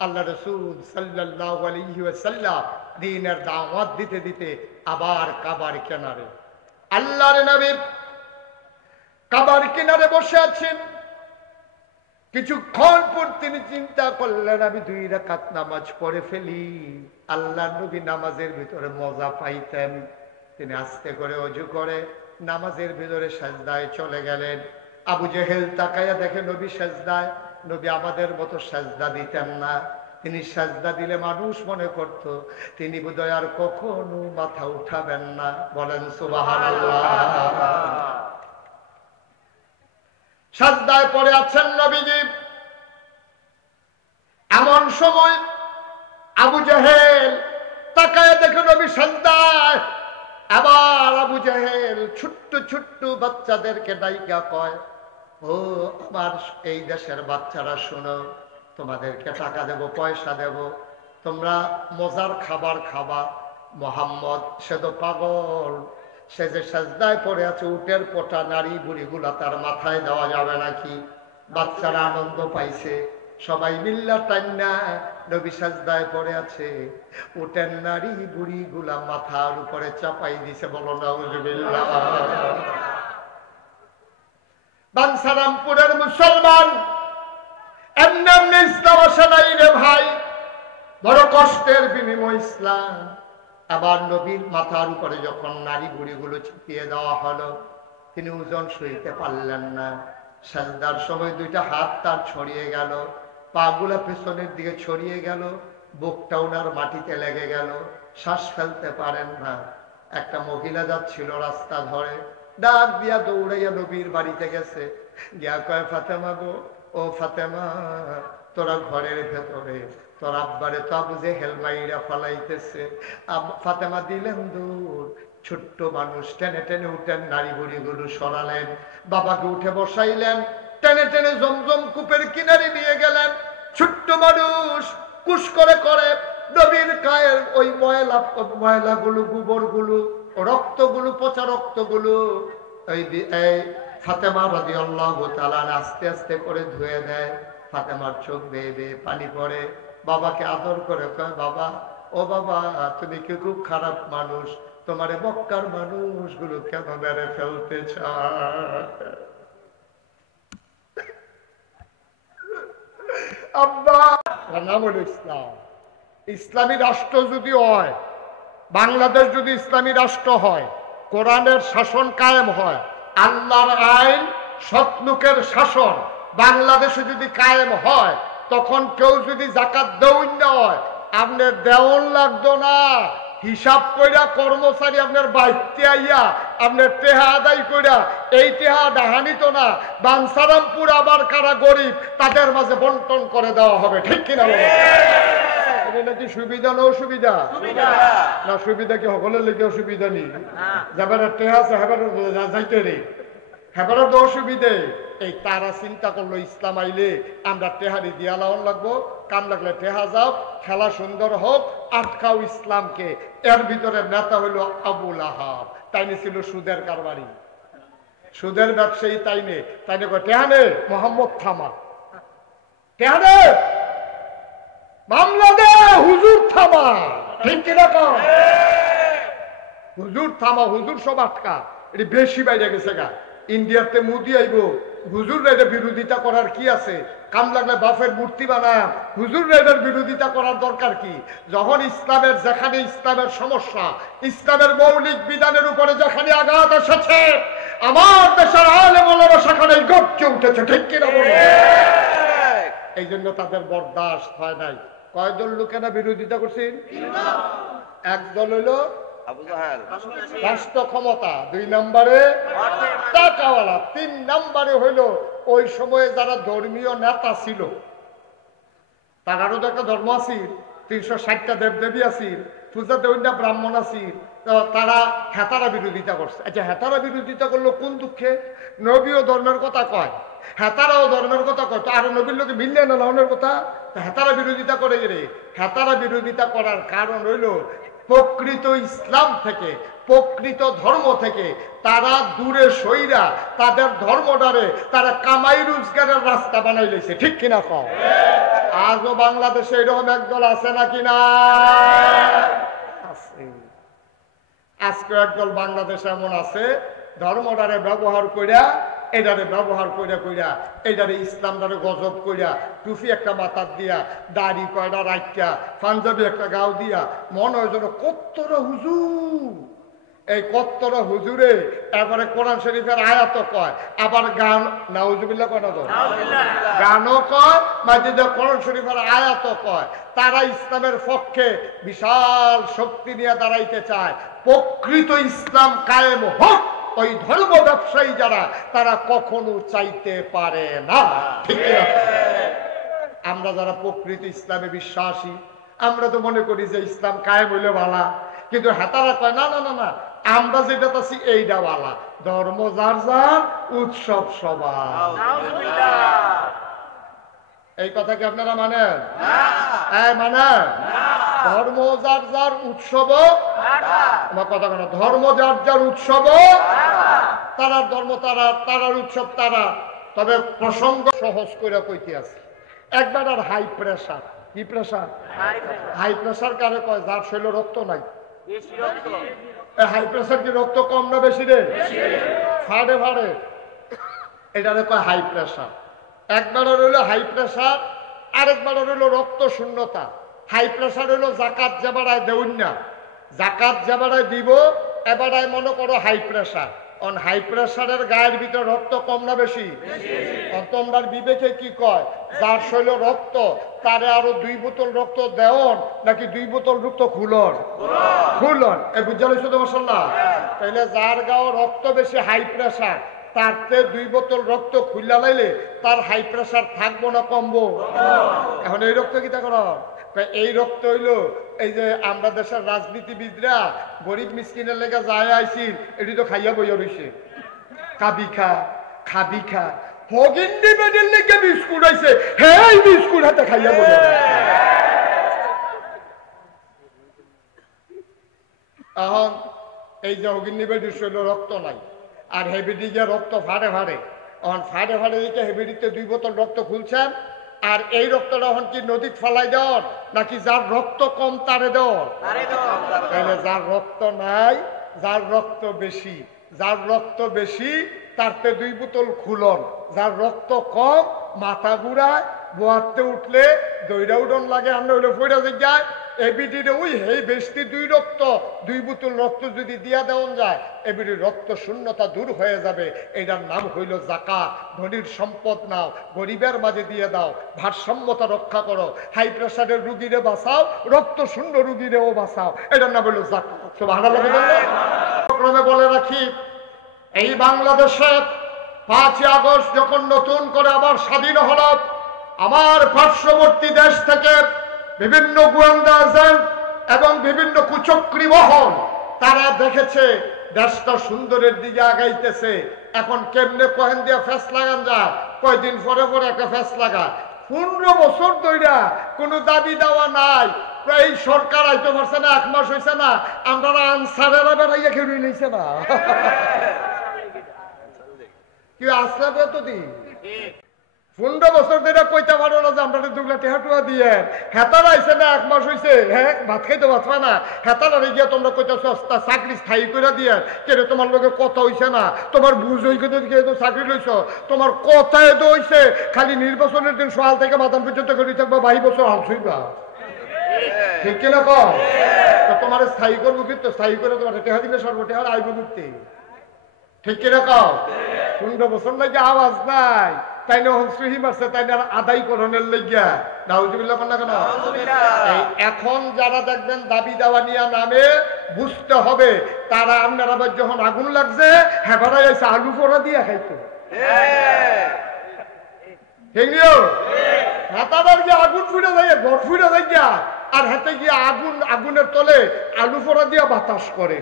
আল্লাহ রাসূল সাল্লাল্লাহু আলাইহি ওয়াসাল্লাম দ্বীনের দাওয়াত দিতে দিতে আবার কাবার কিনারে, আল্লাহর নবী কাবার কিনারে বসে আছেন। কিছুক্ষণ পর তিনি চিন্তা করলেন, আমি 2 রাকাত নামাজ পড়ে ফেলি। আল্লাহর নবী নামাজের ভিতরে মজা পাইতেন। তিনি আস্তে করে ওযু করে নামাজের ভিতরে সাজদায় চলে গেলেন। আবু জেহেল তাকায়া দেখে নবী সাজদায়। নবী আমাদের মতো সাজদা দিতেন না। তিনি সাজদা দিলে মানুষ মনে করত তিনি বোধহয় আর কখনো মাথা উঠাবেন না। বলেন সুবহানাল্লাহ। সাজদায় পড়ে আছেন নবীজি। এমন সময় আবু জেহেল তাকায় দেখে নবী সাজদায়। আবার আবু জেহেল ছোট্ট ছোট্ট বাচ্চাদেরকে ডাইকা কয়, ও আমার এই দেশের বাচ্চারা শোনো, তোমাদেরকে টাকা দেব, পয়সা দেব, তোমরা মজার খাবার খাবা। মোহাম্মদ সে তো পাগল, সে যে সাজদায় পড়ে আছে, উটের পোটা নারী বুড়িগুলা তার মাথায় দেওয়া যাবে নাকি? বাচ্চারা আনন্দ পাইছে, সবাই মিল্লা টান্না নবী সাজদায় পড়ে আছে, উটের নারী বুড়িগুলা মাথার উপরে চাপাই দিছে। বলো নাউজুবিল্লাহ। বানসারামপুরের মুসলমান এমনি এমনি ইসলাম আসে নাই রে ভাই, বড় কষ্টের বিনিময় ইসলাম। আবার নবীর মাথার উপরে যখন নারী বুড়িগুলো চিপিয়ে দেওয়া হলো, তিনি ওজন সইতে পারলেন না। সাজদার সময় 2টা হাত তার ছড়িয়ে গেল, পাগুলা পেছনের দিকে ছড়িয়ে গেল, বুকটা ওনার মাটিতে লেগে গেল, শ্বাস ফেলতে পারেন না। একটা মহিলা যাচ্ছিল রাস্তা ধরে, ডাক দিয়া দৌড়াইয়া নবীর বাড়িতে গেছে, গিয়া কয়, ফাতেমা গো, ও ফাতেমা, তোরা ঘরের ভেতরে তোর আব্বারে তো আবু জেহেল মাইরা ফালাইতেছে। ফাতেমা দিলেন দূর, ছোট্ট মানুষ টেনে টেনে উঠেন, নারী বুড়িগুলো সরালেন, বাবাকে উঠে বসাইলেন, টেনে টেনে জমজম কূপের কিনারে নিয়ে গেলেন। ছোট্ট মানুষ কুশ করে করে নবীর গায়ের ওই ময়লাগুলো, গোবরগুলো, রক্তগুলো, পচা রক্তগুলো এই ফাতেমা রাদিয়াল্লাহু তাআলা আস্তে আস্তে করে ধুয়ে দেয়। ফাতেমার চোখ বেয়ে বেয়ে পানি পড়ে। বাবাকে আদর করে কয়, বাবা, ও বাবা, তুমি কি খুব খারাপ মানুষ? তোমারে মক্কার মানুষগুলো কেন মেরে ফেলতে চায়? আব্বা, নাম হলো ইসলাম। ইসলামী রাষ্ট্র যদি হয়, বাংলাদেশ যদি ইসলামী রাষ্ট্র হয়, কোরআনের শাসন কায়েম হয়, আল্লাহর আইন, সৎ লোকের শাসন বাংলাদেশে যদি কায়েম হয়, তখন কেউ যদি জাকাত দেউন না হয়, আপনার দেওয়ান লাগতো না। হিসাব কইরা কর্মচারী আপনার বাইতে আইয়া আপনার টেহা আদায় কইরা এই টেহা ডাহানিত না। বানসারামপুর আবার কারা গরিব, তাদের মাঝে বন্টন করে দেওয়া হবে। ঠিক কিনা? নাকি সুবিধা না অসুবিধা? না, সুবিধা কি সকলের লেগে অসুবিধা নেই। যাবার টেহা আছে হেবার যাইতে রে, হেবার তো অসুবিধে। এই তারা চিন্তা করলো, ইসলাম আইলে আমরা টেহারি দিয়া লাউন লাগবো, কাম লাগলে টেহা যাও, খেলা সুন্দর হোক, আটকাও ইসলামকে। এর ভিতরে নেতা হইল আবু লাহাব, তাইনে ছিল সুদের কারবারি, সুদের ব্যবসায়ী। তাইনে টেহানে মোহাম্মদ থামা, টেহানে মামলা দে, হুজুর থামা। ঠিক কিনা? হুজুর থামা, হুজুর সব আটকা। এটি বেশি বাইরে গেছে গা। ইন্ডিয়াতে মোদি আইব, হুজুর রাইডের বিরোধিতা করার কি আছে? কাম লাগলে বাফের মূর্তি বানায়, হুজুর রাইডের বিরোধিতা করার দরকার কি? যখন ইসলামের, যেখানে ইসলামের সমস্যা, ইসলামের মৌলিক বিধানের উপরে যেখানে আঘাত এসেছে, আমার দেশের আলেম ওলামা সেখানে গর্জে উঠেছে। ঠিক কিনা বলো? এই জন্য তাদের বরদাস্ত হয় নাই। কয় দল লোকেরা বিরোধিতা করছেন? একদল হইল রাষ্ট্র ক্ষমতা, 2 নম্বরে টাকাওয়ালা, 3 নম্বরে হইল ওই সময়ে যারা ধর্মীয় নেতা ছিল, তারারও তো একটা ধর্ম আছিল, 360টা দেবদেবী আছিল, পূজা দেওয়া ব্রাহ্মণ আছিল, তারা হেতারা বিরোধিতা করছে। আচ্ছা, হেতারা বিরোধিতা করলো কোন দুঃখে? নবীও ধর্মের কথা কয়, হেতারাও ধর্মের কথা কয়, তো আরো নবীর লোকে ভিন্ন না লাউনের কথা, হেতারা বিরোধিতা করে রে। হেতারা বিরোধিতা করার কারণ হইল প্রকৃত ইসলাম থেকে, প্রকৃত ধর্ম থেকে তারা দূরে সইরা তাদের ধর্মটারে তারা কামাই রোজগারের রাস্তা বানাই লেছে। ঠিক কিনা? কম। আজও বাংলাদেশে এরকম একদল আছে নাকি না? আছে। আজকে একদল বাংলাদেশে এমন আছে ধর্মটারে ব্যবহার কইরা এটারে ব্যবহার কইরা এটারে ইসলামটারে গজব কইরা টুপি একটা মাথার দিয়া দাড়ি কয়টা রাখিয়া পাঞ্জাবি একটা গাও দিয়া মনে হয় যেন কত্তর হুজুর। এই কত্তর হুজুরে এবারে কোরআন শরীফের আয়াত কয়, আবার গান নাউজুবিল্লাহ কয় না তো, গানও কয়, মাঝে কোরআন শরীফের আয়াত কয়। তারা ইসলামের পক্ষে বিশাল শক্তি নিয়ে দাঁড়াইতে চায়। প্রকৃত ইসলাম কায়েম হোক ওই ধর্ম ব্যবসায়ী যারা, তারা কখনো চাইতে পারে না। ঠিক না? আমরা যারা প্রকৃত ইসলামে বিশ্বাসী, আমরা তো মনে করি যে ইসলাম কায়েম হইলে ভালা, কিন্তু হেতারা কয় না না না না, আমরা যেটা আছি এইটা ভালা। ধর্ম যার যার, উৎসব সবার। এই কথা কি আপনারা মানেন? মানেন? ধর্ম যার যার, উৎসব আমার কথা কেন, ধর্ম যার যার, উৎসব তারার ধর্ম তারা, তারার উৎসব তারা। তবে প্রসঙ্গ সহজ করে কইতে আছে। একবার আর হাই প্রেসার। কি প্রেসার? হাই প্রেসার কারে কয়? যার শরীরে রক্ত নাই। হাই প্রেসার কি রক্ত কম না বেশি রে? ফাড়ে ফাড়ে, এটারে কয় হাই প্রেসার। একবার রইল হাই প্রেসার, আরেকবার রইল রক্ত শূন্যতা। হাই প্রেসার হইল জাকাত যেবারায় দেউন না, জাকাত যেবারায় দিব এবারায় মনে করো হাই প্রেসার। অন হাই প্রেসারের গায়ের ভিতরে রক্ত কম না বেশি? তোমরা বিবেকে কি কয়? যার শৈল রক্ত তারে আরো 2 বোতল রক্ত দেওন নাকি 2 বোতল রক্ত খুলন? খুলন। এই বুঝা লইছো তো মাশাআল্লাহ? তাইলে যার গাও রক্ত বেশি হাই প্রেসার, তারতে 2 বোতল রক্ত খুললা লাইলে তার হাই প্রেসার থাকবো না কমবো? এখন এই রক্ত কি তা করো? এই রক্ত হইলো এই যে আমরা দেশের রাজনীতিবিদরা গরিব মিসকিনের লেগে যায় আইসির, এটি তো খাইয়া বইয়া রইছে। কাবি খা, খাবি খা, হগিন্দি বেডির লেগে বিস্কুট আইছে, হ্যাঁ বিস্কুট হাতে খাইয়া বইয়া। এখন এই যে হগিন্দি বেডির শরীরে রক্ত নাই, আর হেবিডিকে রক্ত ফাড়ে ফাড়ে। এখন ফাড়ে ফাড়ে দিকে হেবিডিতে 2 বোতল রক্ত খুলছেন, আর এই রক্তটা এখন কি নদীত ফেলাই দেওয়ার নাকি যার রক্ত কম তারে দেওয়ার? তাহলে যার রক্ত নাই, যার রক্ত বেশি, যার রক্ত বেশি তারতে 2 বোতল খুলন। যার রক্ত কম মাথা ঘুরায়, বোয়াতে উঠলে দইরা উডন লাগে, আমরা হইলে ফইরা যায়। এবিডিরে ওই হেই বেশি 2 বোতল রক্ত যদি দিয়া দেওয়া যায়, এবিডির রক্ত শূন্যতা দূর হয়ে যাবে। এটার নাম হইল জাকাত। ধনীর সম্পদ নাও, গরিবের মাঝে দিয়ে দাও, ভারসাম্যতা রক্ষা করো। হাই প্রেসারের রুগীরে বাঁচাও, রক্ত শূন্য রুগীরেও বাঁচাও। এটার নাম হইল জাকাত। ক্রমে বলে রাখি, এই বাংলাদেশে 5 আগস্ট যখন নতুন করে আবার স্বাধীন হল, আমার পার্শ্ববর্তী দেশ থেকে বিভিন্ন গোয়েন্দা এজেন্ট এবং বিভিন্ন কুচক্রী মহল তারা দেখেছে দেশটা সুন্দরের দিকে আগাইতেছে। এখন কেমনে কহেন দিয়া ফেস লাগান যায়? কয়দিন পরে পরে একটা ফেস লাগায়। 15 বছর ধইরা কোনো দাবি দেওয়া নাই। এই সরকার আইতে পারছে না, 1 মাস হয়েছে না, আমরা আনসারেরা বেড়াইয়া খেয়ে নিয়েছে না। কি আসলে এতদিন 15 বছর ধরে কইতে পারো না যে আমরা 2 লাখ টাকা দিয়ে হেতার আইসে না, 1 মাস হয়েছে, হ্যাঁ ভাত খাইতে পারবা না। হেতার গিয়া তোমরা কইতেছ চাকরি স্থায়ী করে দিয়ে, কেন তোমার লোকের কথা হইছে না, তোমার বুঝ হই তো চাকরি লইছ, তোমার কথায় তো হইছে খালি নির্বাচনের দিন সকাল থেকে মাতাম পর্যন্ত করে থাকবা, 22 বছর হাল ছুইবা। ঠিক কিনা কম? তোমার স্থায়ী করবো, কিন্তু স্থায়ী করে তোমার টেহা দিলে সর্বটেহার আইব করতে। ঠিক কিনা কম? 15 বছর লাগে আওয়াজ নাই, তাই না? সহি মারছে, তাই না? আদায় করণের লেগিয়া নাউজুবিল্লাহ না কেন? এখন যারা দেখবেন দাবি দেওয়া নিয়ে নামে, বুঝতে হবে তারা আপনারা যখন আগুন লাগছে হেবারাই আছে আলু পোড়া দিয়ে খাইতো। আগুন ফুটে যায়, ঘর ফুটে যায়, আর হাতে গিয়ে আগুনের তলে আলু পোড়া দিয়া বাতাস করে।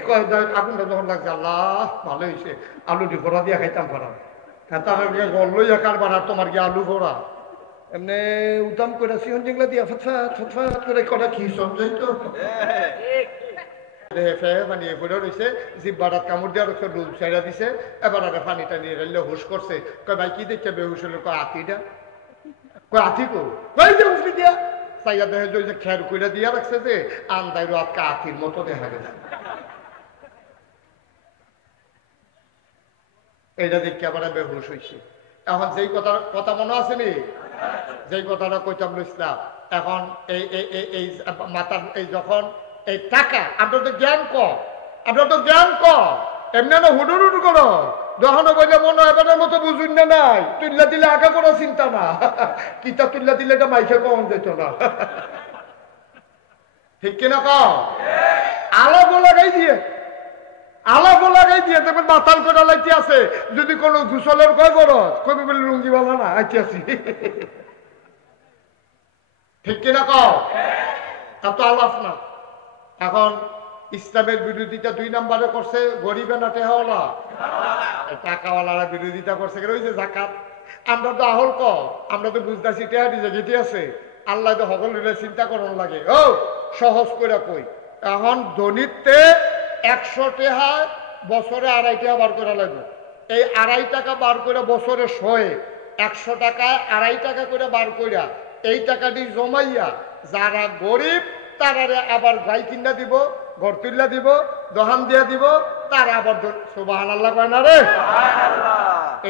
আগুনটা যখন লাগছে, আল্লাহ ভালো হয়েছে, আলু দি পোড়া দিয়া খাইতাম পারা। তোমার কি আলু ভরা এমনি উদাম করে সিহন যেগুলা দিয়া ফটফাট করে কটা কি সমঝাই তো বানিয়ে পড়ে রয়েছে, জিব্বাটাত কামড় দিয়া রয়েছে, রুল ছাইড়া দিছে। এবার পানিটা নিয়ে হুশ করছে, কয় ভাই কি দেখে বেহুশ হলো? কয় আতিটা। কই আথিকো কই যে উঠলি দিয়া চাইয়া দেখে যে খের কইরা দিয়া রাখছে যে আন্দাই রাতকা আথির মতো দেখা গেছে। এইটা দেখে আবার বেহুশ হয়েছে। এখন যেই কথা মনে আছে নি, যেই কথাটা কইতাম ইসলাম, এখন এই মাতার এই যখন এই টাকা আপনার তো জ্ঞান কম, আপনার তো জ্ঞান কম, এমনি না হুডুর হুডু করো যখন বইলে মনে হয় এবারের মতো বুঝুন না নাই তুল্লা দিলে আগে কোনো চিন্তা না, কিতা তুল্লা দিলে এটা মাইকে কম যেত না, ঠিক কিনা কম? আলাপও লাগাই দিয়ে দেখবেন মাতাল করে লাইতে আছে, যদি কোনো গুসলের কয় করো কবি বলে লুঙ্গি বালা না আইতে আছি, ঠিক কিনা কও? তা তো আলাপ না। এখন ইসলামের বিরোধিতা 2 নম্বরে করছে গরিবে না টেহাওয়ালা, টাকাওয়ালারা বিরোধিতা করছে ওই যে জাকাত। আমরা তো আহল ক, আমরা তো বুঝতেছি টেহা নিজে গেটে আছে, আল্লাহ তো সকলের চিন্তা করন লাগে। ও সহজ করে কই, এখন ধনীতে 100 টাকা বছরে 2.5 টাকা বার করে লাগবে, এই 2.5 টাকা বার করে বছরে 100 টাকায় 2.5 টাকা করে বার কইরা এই টাকাটি জমাইয়া যারা গরিব তারা আবার গাই কিনা দিব, ঘর তুল্লা দিব, দোহান দিয়া দিব, তারা আবার সুবহানাল্লাহ কয় না রে।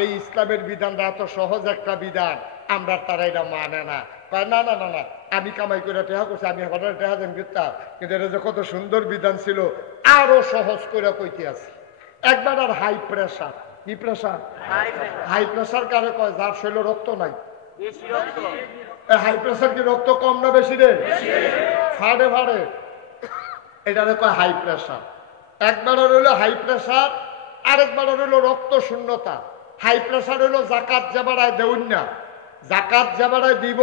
এই ইসলামের বিধানটা এত সহজ একটা বিধান, আমরা তারা এটা মানে না, কয় না না না না আমি কামাই করে টেহা করছি, আমি এখন টেহা দেন করতাম, কিন্তু এটা যে কত সুন্দর বিধান ছিল আরো সহজ করে কইতে আছে। একবার আর হাই প্রেশার, কি প্রেশার? হাই প্রেশার কারে কয়? যার শরীরে রক্ত নাই। হাই প্রেশার কি রক্ত কম না বেশি রে? ফাড়ে ফাড়ে, এটারে কয় হাই প্রেশার। একবার হইলো হাই প্রেশার, আরেকবার হইলো রক্ত শূন্যতা। হাই প্রেশার হইলো জাকাত যেবারায় দেউন না, জাকাত যেবারায় দিব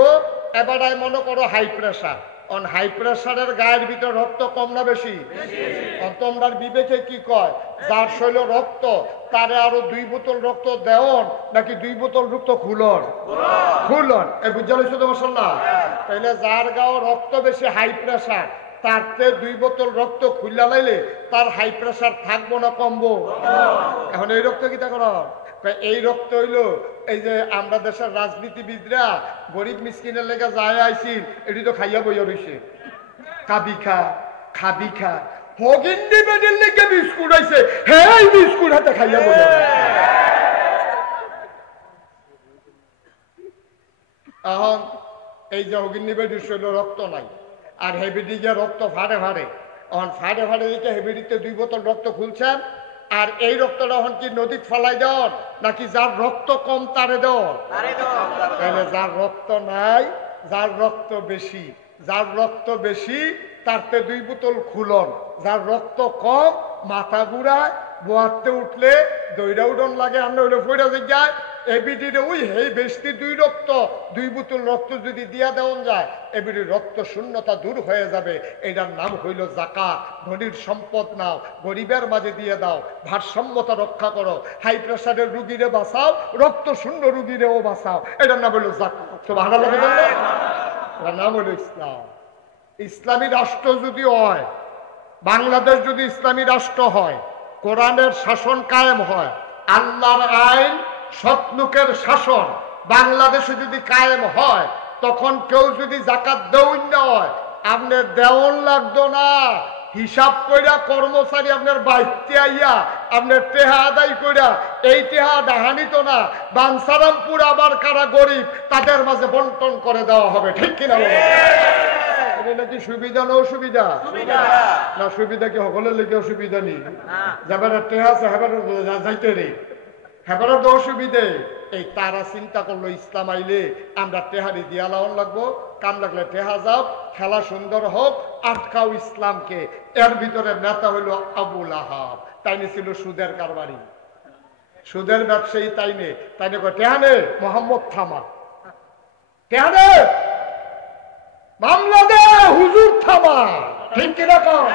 এবারায় মনে করো হাই প্রেশার। অন হাই প্রেশারের গায়ের ভিতর রক্ত কম না বেশি? তোমরার বিবেকে কি কয়? যার শৈল রক্ত তারে আরো 2 বোতল রক্ত দেওন নাকি 2 বোতল রক্ত খুলন? খুলন। এই বুঝা লইছো তো মাশাআল্লাহ? তাইলে যার গাও রক্ত বেশি হাই প্রেশার, তারতে 2 বোতল রক্ত খুললা লাইলে তার হাই প্রেশার থাকবো না কমবো? এখন এই রক্ত কিটা করো? এই রক্ত হইলো এই যে আমরা দেশের রাজনীতিবিদরা গরিব মিসকিনের লেগে যায় আইছিল, এটি তো খাইয়া বইয়া রইছে, খাবি খা খাবি খা, হগিন্দি বেডির লেগে বিস্কুট আইছে, হ্যাঁ বিস্কুট হাতে খাইয়া বইয়া। এখন এই যে হগিন্দি বেডির শরীরে রক্ত নাই, আর হেবিডি যে রক্ত ফাড়ে ফাড়ে, এখন ফাড়ে ফাড়ে দিকে হেবিডিতে 2 বোতল রক্ত খুলছেন, আর এই রক্তটা এখন কি নদীত ফালাই দেওয়ার নাকি যার রক্ত কম তারে দেওয়ার? তাহলে যার রক্ত নাই, যার রক্ত বেশি, যার রক্ত বেশি তারতে 2 বোতল খুলন, যার রক্ত কম মাথা ঘুরায়, বোয়াতে উঠলে দইরা উডন লাগে, আমরা হইলে ফইরা যায় এবিডিরে ওই হেই বেশি 2 বোতল রক্ত যদি দিয়া দেওয়া যায় এবিডির রক্ত শূন্যতা দূর হয়ে যাবে। এটার নাম হইল জাকাত। ধনীর সম্পদ নাও, গরিবের মাঝে দিয়ে দাও, ভারসাম্যতা রক্ষা করো, হাই প্রেশারের রুগীরে বাঁচাও, রক্ত শূন্য রুগীরেও বাঁচাও, এটার নাম হইল জাকাত। সুবহানাল্লাহ বললে? এটার নাম হইল ইসলাম। ইসলামী রাষ্ট্র যদি হয়, বাংলাদেশ যদি ইসলামী রাষ্ট্র হয়, কোরআনের শাসন কায়েম হয়, আল্লাহর আইন সৎ লোকের শাসন বাংলাদেশে যদি কায়েম হয়, তখন কেউ যদি জাকাত দেউন না হয়, আপনার দেওয়ান লাগতো না, হিসাব কইরা কর্মচারী আপনার বাইতে আইয়া আপনার টেহা আদায় কইরা এই টেহা ডাহানিত না, বানসারামপুর আবার কারা গরিব তাদের মাঝে বন্টন করে দেওয়া হবে, ঠিক কিনা? নাকি সুবিধা না অসুবিধা? না সুবিধা কি সকলের লেগে অসুবিধা নেই, যাবার টেহা আছে হেবার যাইতে নেই, হেবারও তো অসুবিধে। এই তারা চিন্তা করলো ইসলাম আইলে আমরা টেহারি দিয়া লাউন লাগবো, কাম লাগলে টেহা যাও, খেলা সুন্দর হোক, আটকাও ইসলামকে। এর ভিতরে নেতা হইলো আবু লাহাব, তাইনে ছিল সুদের কারবারি, সুদের ব্যবসায়ী, তাইনে টেহানে মোহাম্মদ থামা, টেহানে মামলা দে, হুজুর থামা, ঠিক কিরকম?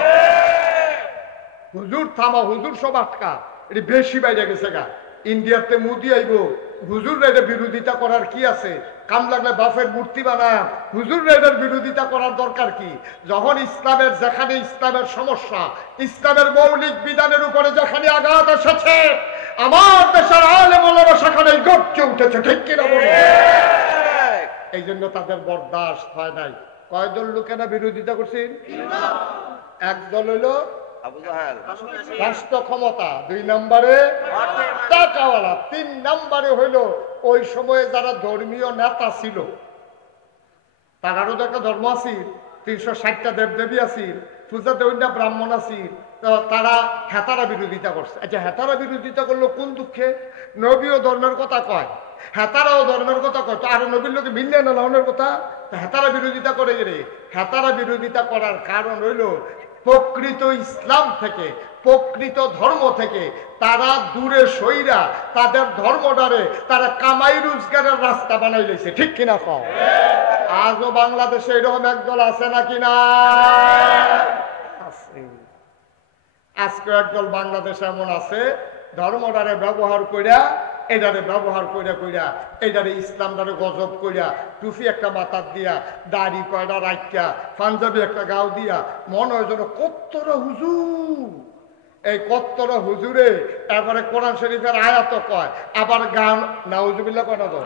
হুজুর থামা, হুজুর সব আটকা, এটি বেশি বাইরে গেছে গা। ইন্ডিয়াতে মোদি আইব, হুজুর রাইডের বিরোধিতা করার কি আছে? কাম লাগলে বাফের মূর্তি বানায়, হুজুর রাইডের বিরোধিতা করার দরকার কি? যখন ইসলামের যেখানে ইসলামের সমস্যা, ইসলামের মৌলিক বিধানের উপরে যেখানে আঘাত এসেছে, আমার দেশের আলেম ওলামা সেখানে গর্জে উঠেছে, ঠিক কিনা বলো? এই জন্য তাদের বরদাস্ত হয় নাই। কয়দল লোকেরা বিরোধিতা করছেন? একদল হইল রাষ্ট্র ক্ষমতা, 2 নম্বরে টাকাওয়ালা, 3 নম্বরে হইল ওই সময়ে যারা ধর্মীয় নেতা ছিল, তারারও তো একটা ধর্ম আছিল, 360টা দেবদেবী আছিল, পূজা দেবীরা ব্রাহ্মণ আছিল, তারা হেতারা বিরোধিতা করছে। আচ্ছা, হেতারা বিরোধিতা করলো কোন দুঃখে? নবীও ধর্মের কথা কয়, হেতারাও ধর্মের কথা কয়, তো আরো নবীর লোকে ভিন্ন না লাউনের কথা, হেতারা বিরোধিতা করে রে। হেতারা বিরোধিতা করার কারণ হইল প্রকৃত ইসলাম থেকে, প্রকৃত ধর্ম থেকে তারা দূরে সইরা তাদের ধর্মটারে তারা কামাই রোজগারের রাস্তা বানাই লইছে। ঠিক কিনা কও? আজও বাংলাদেশে এরকম একদল আছে নাকি না? আছে। আজকে একদল বাংলাদেশে এমন আছে, ধর্মটারে ব্যবহার কইরা, এটারে ব্যবহার কইরা কইরা এটারে ইসলামটারে গজব কইরা, টুপি একটা মাথার দিয়া, দাড়ি কয়টা রাখিয়া, পাঞ্জাবি একটা গাও দিয়া, মনে হয় যেন কত্তরা হুজুর। এই কত্তরা হুজুরে এবারে কোরআন শরীফের আয়াত কয়, আবার গান, নাউজুবিল্লাহ কয় না তো,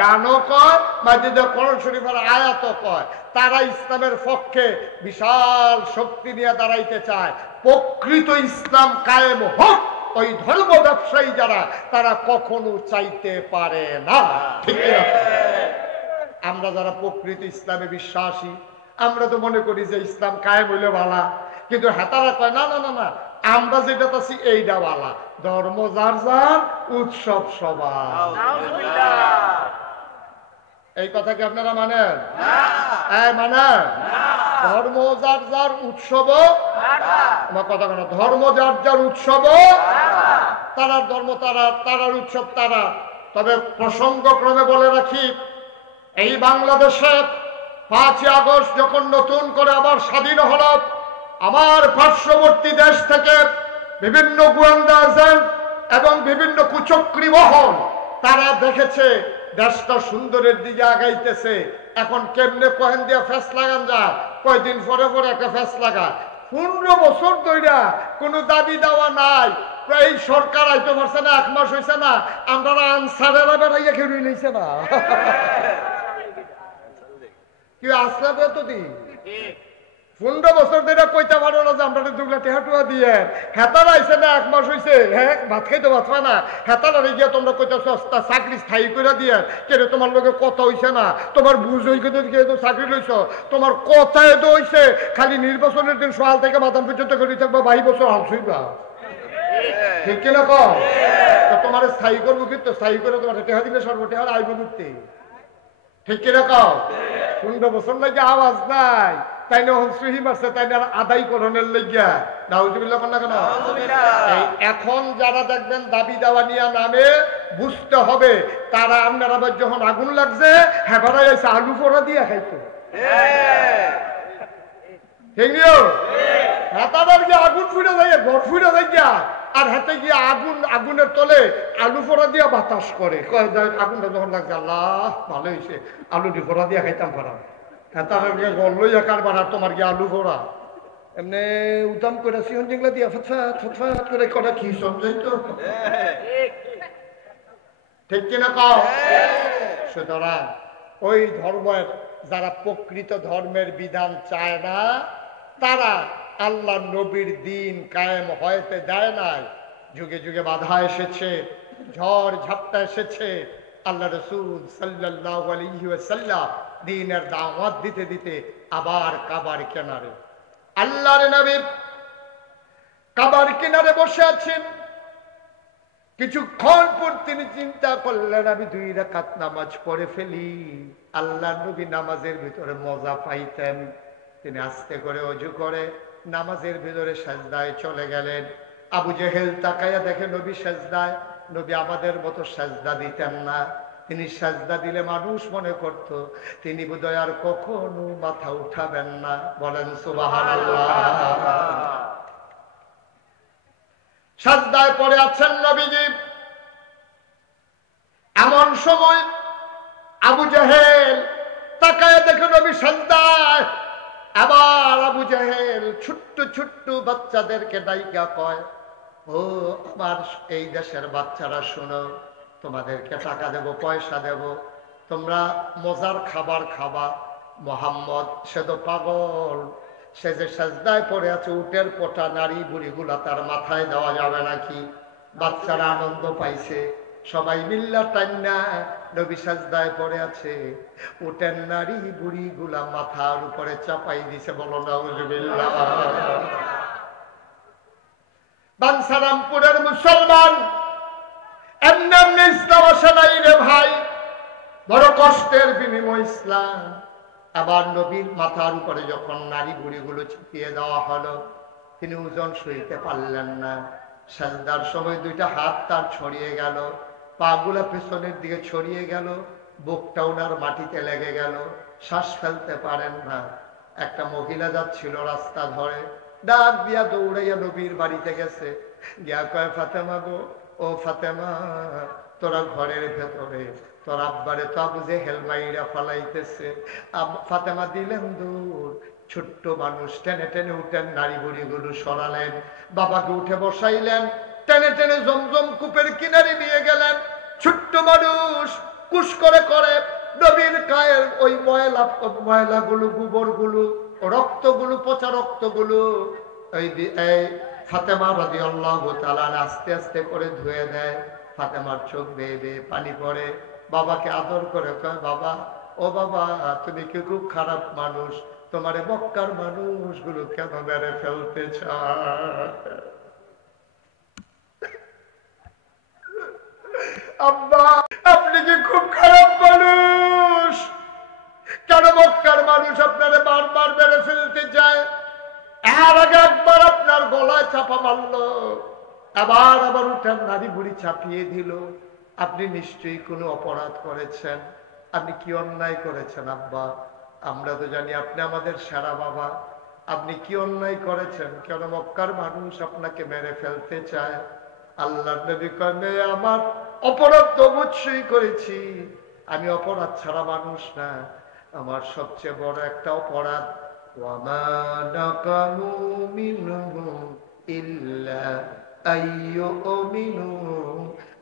গানও কয়, মাঝে কোরআন শরীফের আয়াত কয়। তারা ইসলামের পক্ষে বিশাল শক্তি নিয়ে দাঁড়াইতে চায়। প্রকৃত ইসলাম কায়েম হোক, ওই ধর্ম ব্যবসায়ী যারা, তারা কখনো চাইতে পারে না। ঠিক না? আমরা যারা প্রকৃত ইসলামে বিশ্বাসী, আমরা তো মনে করি যে ইসলাম কায়েম হইলে ভালা, কিন্তু হেতারা কয় না না না না, আমরা যেটা আছি এইটা ভালা, ধর্ম যার যার, উৎসব সবার। এই কথা কি আপনারা মানেন? মানেন? ধর্ম যার যার, উৎসব আমার কথা কেন, ধর্ম যার যার, উৎসব তারার ধর্ম তারা, তারার উৎসব তারা। তবে প্রসঙ্গক্রমে বলে রাখি, এই বাংলাদেশে 5ই আগস্ট যখন নতুন করে আবার স্বাধীন হল, আমার পার্শ্ববর্তী দেশ থেকে বিভিন্ন গোয়েন্দা এজেন্ট এবং বিভিন্ন কুচক্রী মহল, তারা দেখেছে দেশটা সুন্দরের দিকে আগাইতেছে। এখন কেমনে কহেন দিয়া ফেস লাগান যায়, কয়দিন পরে পরে একটা ফেস লাগা। 15 বছর ধরে কোনো দাবি দেওয়া নাই, এই সরকার আইতে পারছে না, 1 মাস হয়েছে না, আমরা আনসারেরা বেড়াইয়া খেয়ে নিয়েছে না। কি আসলে এতদিন 15 বছর ধরে কইতে পারো না যে আমরা 2 লাখ টাকা দিয়ে, হেতারা আইসে না 1 মাস হয়েছে, হ্যাঁ ভাত খাইতে পারবা না, হেতারা গিয়া তোমরা কইতেছ চাকরি স্থায়ী করে দিয়ে, কেন তোমার লোকের কথা হইছে না, তোমার বুঝ হই তো চাকরি লইছ, তোমার কথায় তো হইছে, খালি নির্বাচনের দিন সকাল থেকে মাতাম পর্যন্ত করে থাকবা, 22 বছর হাল ছুইবা। ঠিক কিনা কও? তোমার স্থায়ী করবো, কিন্তু স্থায়ী করে তোমার টেহা দিলে সর্বটেহার আইব করতে। ঠিক কিনা কও? 15 বছর লাগে আওয়াজ নাই, তাই না সহি মারছে, তাই না আদায় করণের লেগিয়া। নাউজুবিল্লাহ না কেন? এখন যারা দেখবেন দাবি দেওয়া নিয়ে নামে, বুঝতে হবে তারা আপনারা যখন আগুন লাগছে, হ্যাঁ বাড়াই আছে আলু পোড়া দিয়ে খাইতো। আগুন ফুটে যায়, ঘর ফুটে যায়, আর হাতে গিয়ে আগুনের তলে আলু পোড়া দিয়া বাতাস করে, আগুনটা যখন লাগছে, আল্লাহ ভালো হয়েছে, আলু দিয়ে পোড়া দিয়ে খাইতাম পারা। তোমার কি আলু পোড়া এমনি উদাম করে সিহন যেগুলা দিয়া ফটফাট ফটফাট করে কটা কি সমঝাই তো। ঠিক কিনা কও? সুতরাং ওই ধর্মের যারা প্রকৃত ধর্মের বিধান চায় না, তারা আল্লাহ নবীর দিন কায়েম হইতে দেয় নাই। যুগে যুগে বাধা এসেছে, ঝড় ঝাপটা এসেছে, আল্লাহ রাসূল সাল্লাল্লাহু আলাইহি ওয়াসাল্লাম দ্বীনের দাওয়াত দিতে দিতে আবার কাবার কিনারে, আল্লাহর নবী কাবার কিনারে বসে আছেন। কিছুক্ষণ পর তিনি চিন্তা করলেন, আমি 2 রাকাত নামাজ পড়ে ফেলি। আল্লাহর নবী নামাজের ভিতরে মজা পাইতেন। তিনি আস্তে করে ওযু করে নামাজের ভিতরে সাজদায় চলে গেলেন। আবু জেহেল তাকায়া দেখে নবী সাজদায়। নবী আমাদের মতো সাজদা দিতেন না, তিনি সাজদা দিলে মানুষ মনে করত তিনি বোধহয় আর কখনো মাথা উঠাবেন না। বলেন সুবহানাল্লাহ। সাজদায় পড়ে আছেন নবীজি। এমন সময় আবু জেহেল তাকায় দেখে নবী সাজদায়। আবার আবু জেহেল ছোট্ট ছোট্ট বাচ্চাদেরকে ডাইকা কয়, ও আমার এই দেশের বাচ্চারা, শোনো, তোমাদেরকে টাকা দেব, পয়সা দেব, তোমরা মজার খাবার খাবা, মোহাম্মদ সে তো পাগল, সে যে সাজদায় পড়ে আছে, উটের পোটা নারী বুড়িগুলা তার মাথায় দেওয়া যাবে নাকি? বাচ্চারা আনন্দ পাইছে, সবাই মিল্লা টান্না নবী সাজদায় পড়ে আছে, উটের নারী বুড়িগুলা মাথার উপরে চাপাই দিছে। বলো নাউজুবিল্লাহ। বাঞ্ছারামপুরের মুসলমান এমনি এমনি ইসলাম আসে নাই রে ভাই, বড় কষ্টের বিনিময় ইসলাম। আবার নবীর মাথার উপরে যখন নারী বুড়িগুলো ছিটিয়ে দেওয়া হলো, তিনি ওজন সইতে পারলেন না। সাজদার সময় দুইটা হাত তার ছড়িয়ে গেল, পা গুলা পেছনের দিকে ছড়িয়ে গেল, বুকটা ওনার মাটিতে লেগে গেল, শ্বাস ফেলতে পারেন না। একটা মহিলা যাচ্ছিল রাস্তা ধরে, ডাক দিয়া দৌড়াইয়া নবীর বাড়িতে গেছে, গিয়া কয়, ফাতেমা গো, ও ফাতেমা, তোরা ঘরের ভেতরে তোর আব্বারে তো আবু জেহেল মাইরা ফালাইতেছে। ফাতেমা দিলেন দূর, ছোট্ট মানুষ টেনে টেনে উঠেন, নারী বুড়িগুলো সরালেন, বাবাকে উঠে বসাইলেন, টেনে টেনে জমজম কূপের কিনারে নিয়ে গেলেন। ছোট্ট মানুষ কুশ করে করে নবীর গায়ের ওই ময়লাগুলো, গোবরগুলো, রক্তগুলো, পচা রক্তগুলো এই ফাতেমা রাদিয়াল্লাহু তাআলা আস্তে আস্তে করে ধুয়ে দেয়। ফাতেমার চোখ বেয়ে বেয়ে পানি পড়ে, বাবাকে আদর করে কয়, বাবা, ও বাবা, তুমি কি খুব খারাপ মানুষ? তোমার মক্কার মানুষগুলো কেন মেরে ফেলতে চায়? আব্বা, আপনি কি খুব খারাপ মানুষ? কেন মক্কার মানুষ আপনারে বারবার মেরে ফেলতে চায়? এর আগে একবার আপনার গলায় চাপা মারলো, আবার উঠান নারী বুড়ি চাপিয়ে দিল। আপনি নিশ্চয়ই কোনো অপরাধ করেছেন। আপনি কি অন্যায় করেছেন আব্বা? আমরা তো জানি আপনি আমাদের সেরা বাবা। আপনি কি অন্যায় করেছেন? কেন মক্কার মানুষ আপনাকে মেরে ফেলতে চায়? আল্লাহর নবী কয়, আমার অপরাধ তো অবশ্যই করেছি, আমি অপরাধ ছাড়া মানুষ না। আমার সবচেয়ে বড় একটা অপরাধ, ওয়ামা নাকামু মিনহুম ইল্লা আইয়ুমিনু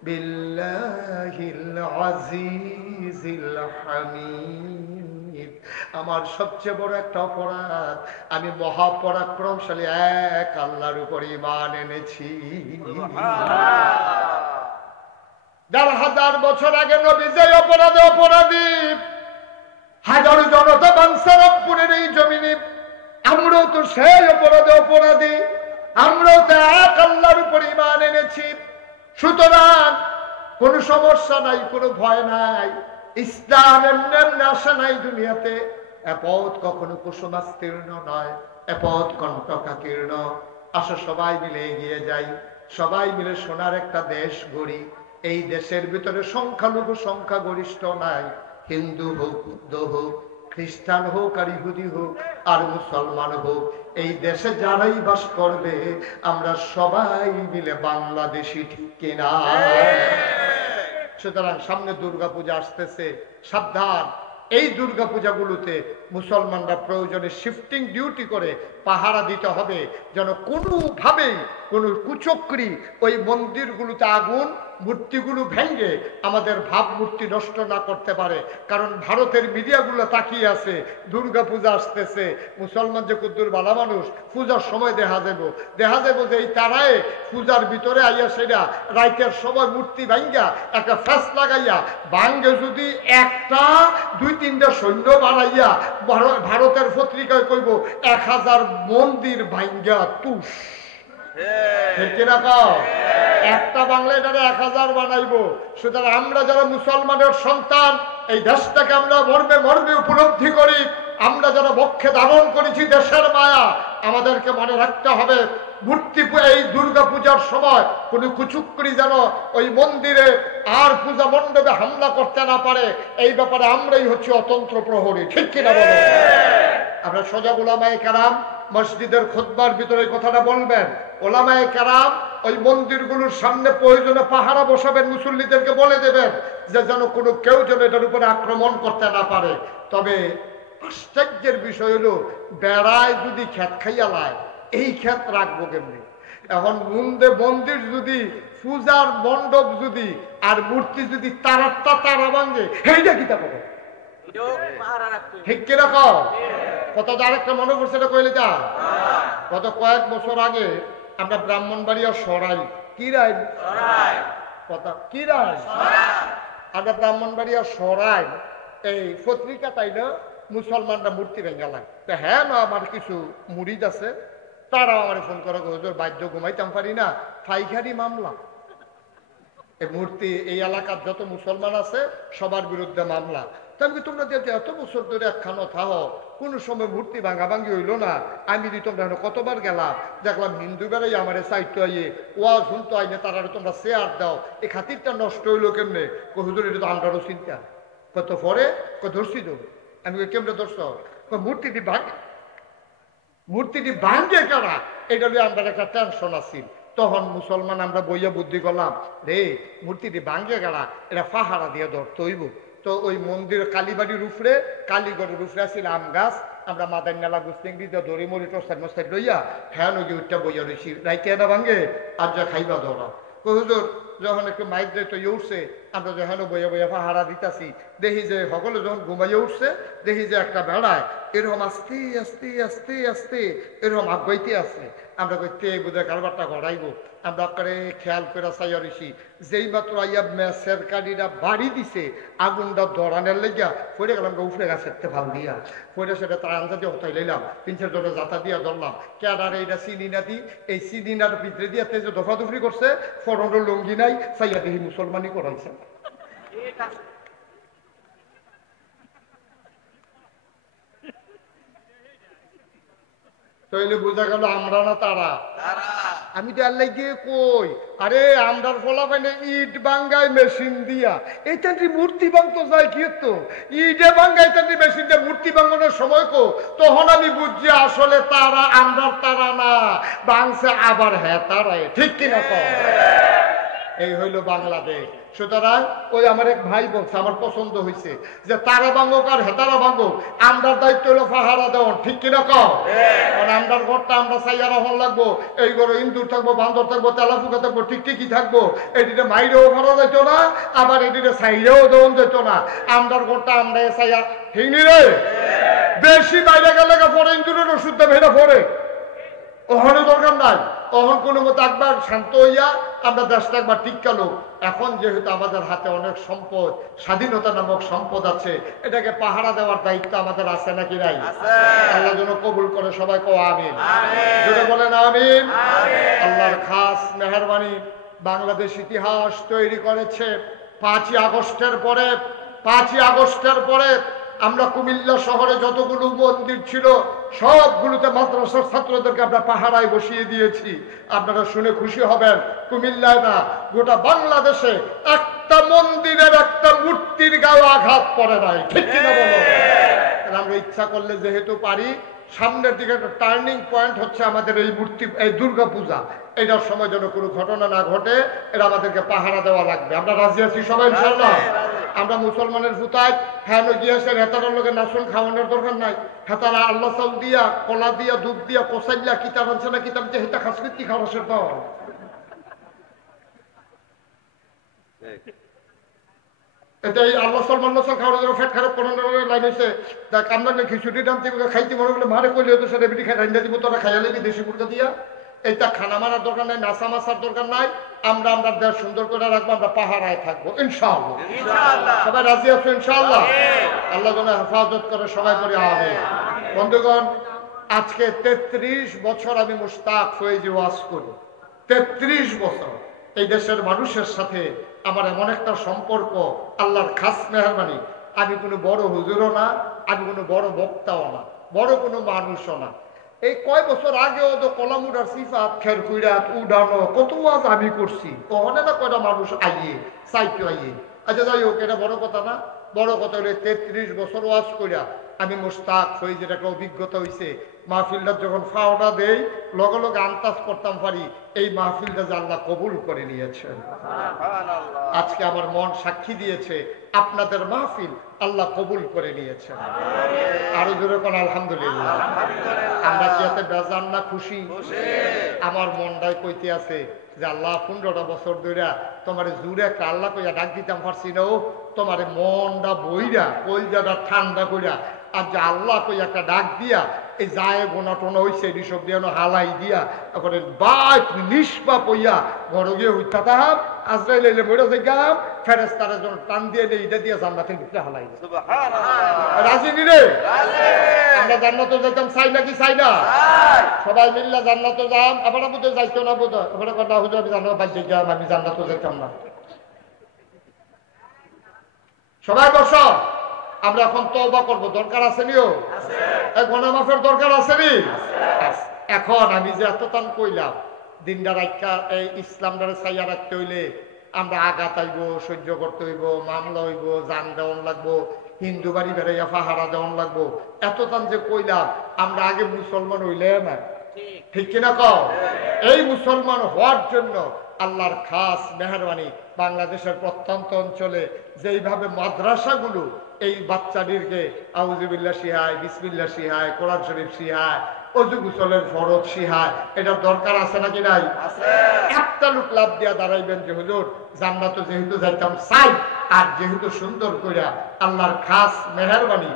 বিল্লাহিল আজিজিল হামিদ। আমার সবচেয়ে বড় একটা অপরাধ, আমি মহাপরাক্রমশালী এক আল্লাহর উপর ঈমান এনেছি। ১,৫০০ বছর আগে নবী যে অপরাধে অপরাধী, হাজারো জনতা বাঞ্ছারামপুরের এই জমিনে, আমরাও তো সেই অপরাধে অপরাধী, আমরাও তো এক আল্লাহর উপর ঈমান এনেছি। সুতরাং কোন সমস্যা নাই, কোনো ভয় নাই। ইসলাম এমনি এমনি আসে নাই দুনিয়াতে। এপথ কখনো কুসুমাস্তীর্ণ নয়, এপথ কণ্টকাকীর্ণ। আসো সবাই মিলে এগিয়ে যাই, সবাই মিলে সোনার একটা দেশ গড়ি। এই দেশের ভিতরে সংখ্যালঘু সংখ্যাগরিষ্ঠ নাই, হিন্দু হোক, বৌদ্ধ হোক, খ্রিস্টান হোক, আর ইহুদি হোক, আর মুসলমান হোক, এই দেশে যারাই বাস করবে, আমরা সবাই মিলে বাংলাদেশি, ঠিক কিনা? সুতরাং সামনে দুর্গাপূজা আসতেছে, সাবধান। এই দুর্গাপূজাগুলোতে মুসলমানরা প্রয়োজনে শিফটিং ডিউটি করে পাহারা দিতে হবে, যেন কোনোভাবেই কোনো কুচক্রী ওই মন্দিরগুলোতে আগুন, মূর্তিগুলো ভেঙে আমাদের ভাবমূর্তি নষ্ট না করতে পারে। কারণ ভারতের মিডিয়াগুলো তাকিয়ে আছে, দুর্গাপূজা আসতেছে, মুসলমান যে কুদ্দুর বালা মানুষ, পূজার সময় দেখা যাবো যে এই তারায় পূজার ভিতরে আইয়া সেটা রাইতের সময় মূর্তি ভাঙ্গা একটা ফ্যাস লাগাইয়া ভাঙ্গে যদি একটা ২-৩টা সৈন্য বানাইয়া ভারতের পত্রিকায় কইব ১,০০০ মন্দির ভাঙ্গা তুষ। একটা বাংলায় ১,০০০ বানাইবো। সুতরাং আমরা যারা মুসলমানের সন্তান, এই দেশটাকে আমরা মর্মে মর্মে উপলব্ধি করি, আমরা যারা বক্ষে ধারণ করেছি দেশের মায়া, আমাদেরকে মনে রাখতে হবে মূর্তি এই দুর্গা পূজার সময় কোন কুচুক্রি যেন ওই মন্দিরে আর পূজা মণ্ডপে হামলা করতে না পারে। এই ব্যাপারে আমরাই হচ্ছে অতন্ত্র প্রহরী, ঠিক কিনা বলো? আমরা সোজা ওলামায়ে কেরাম মসজিদের খুতবার ভিতরে কথাটা বলবেন। ওলামায়ে কেরাম ওই মন্দিরগুলোর সামনে প্রয়োজনে পাহারা বসাবেন, মুসল্লিদেরকে বলে দেবেন যে যেন কোনো কেউ যেন এটার উপরে আক্রমণ করতে না পারে। তবে আশ্চর্যের বিষয় হলো, বেড়ায় যদি ক্ষেত খাইয়া লায়, এই ক্ষেত রাখবো কেমনি? এখন মন্দির যদি পূজার মণ্ডপ যদি আর মূর্তি যদি তারাটা তারা ভাঙ্গে সেইটা কিতা পাবো ঠিক কিরকম কত আরেকটা মনে পড়ছে এটা কইলে যা গত কয়েক বছর আগে আমরা ব্রাহ্মণবাড়িয়া সরাই কি রাই কথা কি রাই আমরা ব্রাহ্মণবাড়িয়া সরাই এই পত্রিকা তাই না মুসলমানরা মূর্তি ভেঙ্গালাম তো হ্যাঁ না আমার কিছু মুরিদ আছে তারাও আমার ফোন করে হুজুর বাদ্য ঘুমাইতাম পারি না ফাইখারি মামলা এই মূর্তি এই এলাকার যত মুসলমান আছে সবার বিরুদ্ধে মামলা তাহলে তোমরা যে এত বছর ধরে একখানো থাও কোন সময় মূর্তি ভাঙাভাঙ্গি হইলো না আমি যদি তোমরা কতবার গেলাম দেখলাম হিন্দু বেড়াই আমার সাহিত্য আইয়ে ওয়াজ শুনতো আইনে তারা তোমরা শেয়ার দাও এই খাতিরটা নষ্ট হইলো কেমনে হুজুর এটা তো আমরাও চিন্তা কত পরে ধরছি দেবো আমি কেমনে ধরছ মূর্তিটি ভাঙ্গে কারা এটা নিয়ে আমরা একটা টেনশন আছি তখন মুসলমান আমরা বইয়া বুদ্ধি করলাম রে মূর্তিটি ভাঙ্গে গেলা এটা পাহারা দিয়ে ধরতে হইব তো ওই মন্দির কালীবাড়ির উপরে কালীগড়ের উপরে আছিল আম গাছ আমরা মাদার নালা গুস্তিংড়ি দিয়ে দড়ি মরি টসার মশাই লইয়া হ্যাঁ নগি উঠটা বইয়া রয়েছি রাইতে না ভাঙ্গে আর যা খাইবা ধরা হুজুর যখন একটু মাইক যাইতো উঠছে আমরা যখন বইয়া বইয়া পাহারা দিতেছি দেখি যে সকলে যখন ঘুমাইয়া উঠছে দেখি যে একটা বেড়ায় এরকম আস্তে আস্তে আস্তে আস্তে এরকম আগাইতে আছে আমরা কইতে বুঝে কারবারটা ঘটাইব আমরা করে খেয়াল করে চাইয়া রয়েছি যেই মাত্র আইয়া মেসের কারিরা বাড়ি দিছে আগুনটা ধরানের লেগিয়া ফইরে গেলাম উফরে গাছের ভাল দিয়া ফইরে সেটা তার আঞ্জা দিয়ে হতাই লইলাম 3-4 জনের যাতা দিয়া ধরলাম কেডার এইটা চিনি না দি এই চিনিনার ভিতরে দিয়া তেজে দফাদফি করছে ফরনের লুঙ্গি নাই চাইয়া দেখি মুসলমানি করাইছে তাইলে বোঝা গেল আমরা না তারা আমি তো আল্লাহ গিয়ে কই আরে আমরার ফলা পাইনে ইট বাঙ্গাই মেশিন দিয়া এইটাটি মূর্তি ভাঙতো যায় কি তো ইটে বাঙ্গাই তাটি মেশিন দিয়ে মূর্তি ভাঙানোর সময় কো তখন আমি বুঝছি আসলে তারা আমরার তারা না বাংছে আবার হ্যাঁ তারাই ঠিক কিনা কর এই হইল বাংলাদেশ সুতরাং ওই আমার এক ভাই বলছে আমার পছন্দ হয়েছে যে তারা ভাঙুক আর হেতারা ভাঙুক আমরার দায়িত্ব হলো পাহারা দেওয়ার ঠিক কিনা কম কারণ আমরার ঘরটা আমরা চাইয়া রাখন লাগবো এই ঘরে ইন্দুর থাকবো বান্দর থাকবো তেলাফুকা থাকবো ঠিকই থাকবো এটিতে মাইরেও ভরা যেত না আবার এটিতে সাইরেও দেওয়া যেত না আমরার ঘরটা আমরা চাইয়া ঠিক নি রে বেশি বাইরে গেলে পরে ইন্দুরের ওষুধ দেবে এটা পরে ওখানে দরকার নাই তখন কোনো মতো একবার শান্ত হইয়া আমরা দেশটা একবার টিকালো এখন যেহেতু আমাদের হাতে অনেক সম্পদ স্বাধীনতা নামক সম্পদ আছে এটাকে পাহারা দেওয়ার দায়িত্ব আমাদের আছে নাকি নাই আল্লাহ যেন কবুল করে সবাই কো আমিন জোরে বলেন আমিন আল্লাহর খাস মেহেরবানি বাংলাদেশ ইতিহাস তৈরি করেছে 5ই আগস্টের পরে আমরা কুমিল্লা শহরে যতগুলো মন্দির ছিল সবগুলোতে মাদ্রাসার ছাত্রদেরকে আমরা পাহারায় বসিয়ে দিয়েছি আপনারা শুনে খুশি হবেন কুমিল্লায় না গোটা বাংলাদেশে একটা মন্দিরের একটা মূর্তির গায়ে আঘাত পড়ে নাই ঠিক কিনা বলো আমরা ইচ্ছা করলে যেহেতু পারি সামনের দিকে একটা টার্নিং পয়েন্ট হচ্ছে আমাদের এই মূর্তি এই দুর্গা পূজা এটার সময় যেন কোনো ঘটনা না ঘটে এটা আমাদেরকে পাহারা দেওয়া লাগবে আমরা রাজি আছি সবাই ইনশাআল্লাহ আমরা মুসলমানের ফুতায় হ্যাঁ গিয়েছে হেতারার লোকের নাচন খাওয়ানোর দরকার নাই হেতারা আল্লাহ চাউল দিয়া কলা দিয়া দুধ দিয়া কোসাইলা কিতাব আনছে না কিতাব দিয়ে হেতা খাসকির কি খাওয়াসের তো এটাই আল্লাহ সালমান খাওয়ার জন্য ফ্যাট খারাপ কোনো লাইন হয়েছে দেখ আমরা খিচুড়ি দাম থেকে খাইতে মনে করলে মারে করলে হতো সেটা বিটি খাই রান্না দিব তোরা খাইয়া লেগে দেশি মুরগা দিয়া এটা খানা মারার দরকার নাই নাচা মাছার দরকার নাই আমরা আমরা দেশ সুন্দর করে রাখবো আমরা পাহারায় থাকবো ইনশাআল্লাহ সবাই রাজি আছো ইনশাআল্লাহ আল্লাহ যেন হেফাজত করে সবাই করে আমিন বন্ধুগণ আজকে 33 বছর আমি মুশতাক ফয়েজি ওয়াজ করি 33 বছর এই দেশের মানুষের সাথে আমার এমন একটা সম্পর্ক আল্লাহর খাস মেহরবানি আমি কোনো বড় হুজুরও না আমি কোনো বড় বক্তাও না বড় কোনো মানুষও না এই কয় বছর আগেও তো কলামুডার সিফাত খের কুইরাত উডানো কত ওয়াজ আমি করছি ওখানে না কয়টা মানুষ আইয়ে চাইতে আইয়ে আচ্ছা যাই হোক এটা বড় কথা না বড় কথা হলে 33 বছর ওয়াজ কইরা আমি মুশতাক ফয়েজের একটা অভিজ্ঞতা হয়েছে মাহফিলটা যখন ফাওনা দেই লগে লগে আন্দাজ করতাম পারি এই মাহফিলটা যে আল্লাহ কবুল করে নিয়েছেন আজকে আমার মন সাক্ষী দিয়েছে আপনাদের মাহফিল আল্লাহ কবুল করে নিয়েছেন আরো জোরে কোন আলহামদুলিল্লাহ আমরা কি এতে বেজান না খুশি? আমার মনটাই কইতে আছে যে আল্লাহ 15টা বছর ধরে তোমার জুড়ে একটা আল্লাহ কইয়া ডাক দিতাম পারছি না, ও তোমার মনটা বইরা কলজাটা ঠান্ডা কইরা আর যে আল্লাহ কইয়া একটা ডাক দিয়া এই যায় গোনা টোনা হইছে এসব দিয়ে হালাই দিয়া তারপরে বাই নিষ্পাপ হইয়া ঘরে গিয়ে হইতা তাহাম আজরাইল এলে মরে যাইগাম ফেরেশতারা যখন টান দিয়ে নেই এটা দিয়ে জান্নাতের ভিতরে হালাই রাজি নি রে? আমরা জান্নাতে যেতাম চাই নাকি চাই না? সবাই মিল্লা জান্নাতে যাম। আবার বুঝে যাইতো না বোধ এবার কথা হুজুর আমি জান্নাত বাদ যাইতাম, আমি জান্নাতে যেতাম না। সবাই বস, আমরা এখন তওবা করব, দরকার আছে নিও? গুনাহ মাফের দরকার আছে নি? এখন আমি যে এতটান কইলাম দিনটা রাখা এই ইসলামটারে চাইয়া রাখতে হইলে আমরা আঘাত আইব, সহ্য করতে হইব, মামলা হইব, জান দেওয়ান লাগবো, হিন্দু বাড়ি বেড়াইয়া পাহারা দেওয়ান লাগবো। এতটান যে কইলাম আমরা আগে মুসলমান হইলে না, ঠিক কিনা কও? এই মুসলমান হওয়ার জন্য আল্লাহর খাস মেহরবানি বাংলাদেশের প্রত্যন্ত অঞ্চলে যেইভাবে মাদ্রাসাগুলো এই বাচ্চাদেরকে আউযুবিল্লাহ শিহায়, বিসমিল্লাহ শিহায়, কোরআন শরীফ শিহায়, অজু গোসলের ফরজ শিহায়, এটার দরকার আছে নাকি নাই? একটা লোক লাভ দিয়া দাঁড়াইবেন যে হুজুর জান্নাতে যেহেতু যাইতাম চাই আর যেহেতু সুন্দর করে আল্লাহর খাস মেহরবানি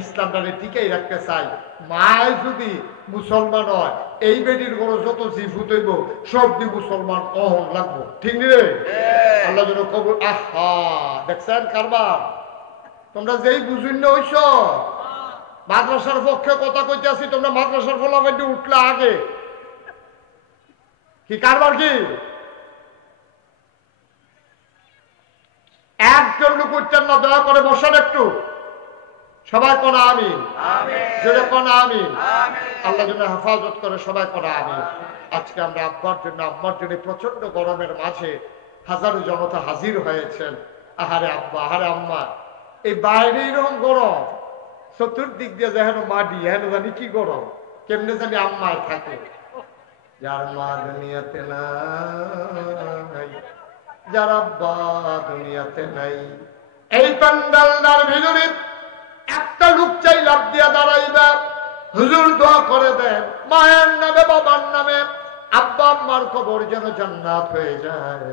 ইসলামটাকে টিকেই রাখতে চাই, মায় যদি মুসলমান হয় এই বেটির কোনো যত জিফুত হইব সব দি মুসলমান অহন লাগবো, ঠিক নি রে? আল্লাহ যেন কবুল। আহা দেখছেন কারবার, তোমরা যেই বুঝুন হইছ মাদ্রাসার পক্ষে কথা কইতে আছি, তোমরা মাদ্রাসার ফলাফল উঠলে আগে কি কারবার? কি একজন লোক উঠছেন না? দয়া করে বসেন একটু, সবাই কোনা আমিন, জোরে কোনা আমিন। আল্লাহ যেন হেফাজত করে, সবাই কোনা আমিন। আজকে আমরা আব্বার জন্য প্রচন্ড গরমের মাঝে হাজারো জনতা হাজির হয়েছেন। আহারে আব্বা, আহারে আম্মা, এই বাইরে এরকম গরম, চতুর্দিক দিয়ে যেন মাটি, হেন জানি কি গরম, কেমনে জানি আম্মায় থাকে। যার মা দুনিয়াতে নাই, যার আব্বা দুনিয়াতে নাই, এই প্যান্ডালটার ভিতরে একটা লোক চাই লাভ দিয়া দাঁড়াইবা, হুজুর দোয়া করে দেন মায়ের নামে, বাবার নামে, আব্বা আম্মার কবর যেন জান্নাত হয়ে যায়।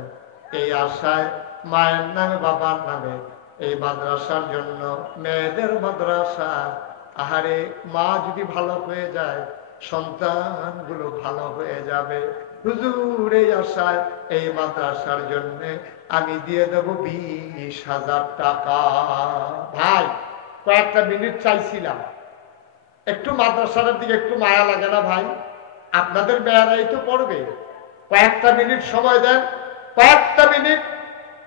এই আশায় মায়ের নামে, বাবার নামে এই মাদ্রাসার জন্য, মেয়েদের মাদ্রাসা, আহারে মা যদি ভালো হয়ে যায় সন্তানগুলো ভালো হয়ে যাবে। হুজুর এই আশায় এই মাদ্রাসার জন্য আমি দিয়ে দেব 20,000 টাকা। ভাই কয়েকটা মিনিট চাইছিলাম, একটু মাদ্রাসার দিকে একটু মায়া লাগে না ভাই? আপনাদের মেয়েরাই তো পড়বে, কয়েকটা মিনিট সময় দেন, কয়েকটা মিনিট,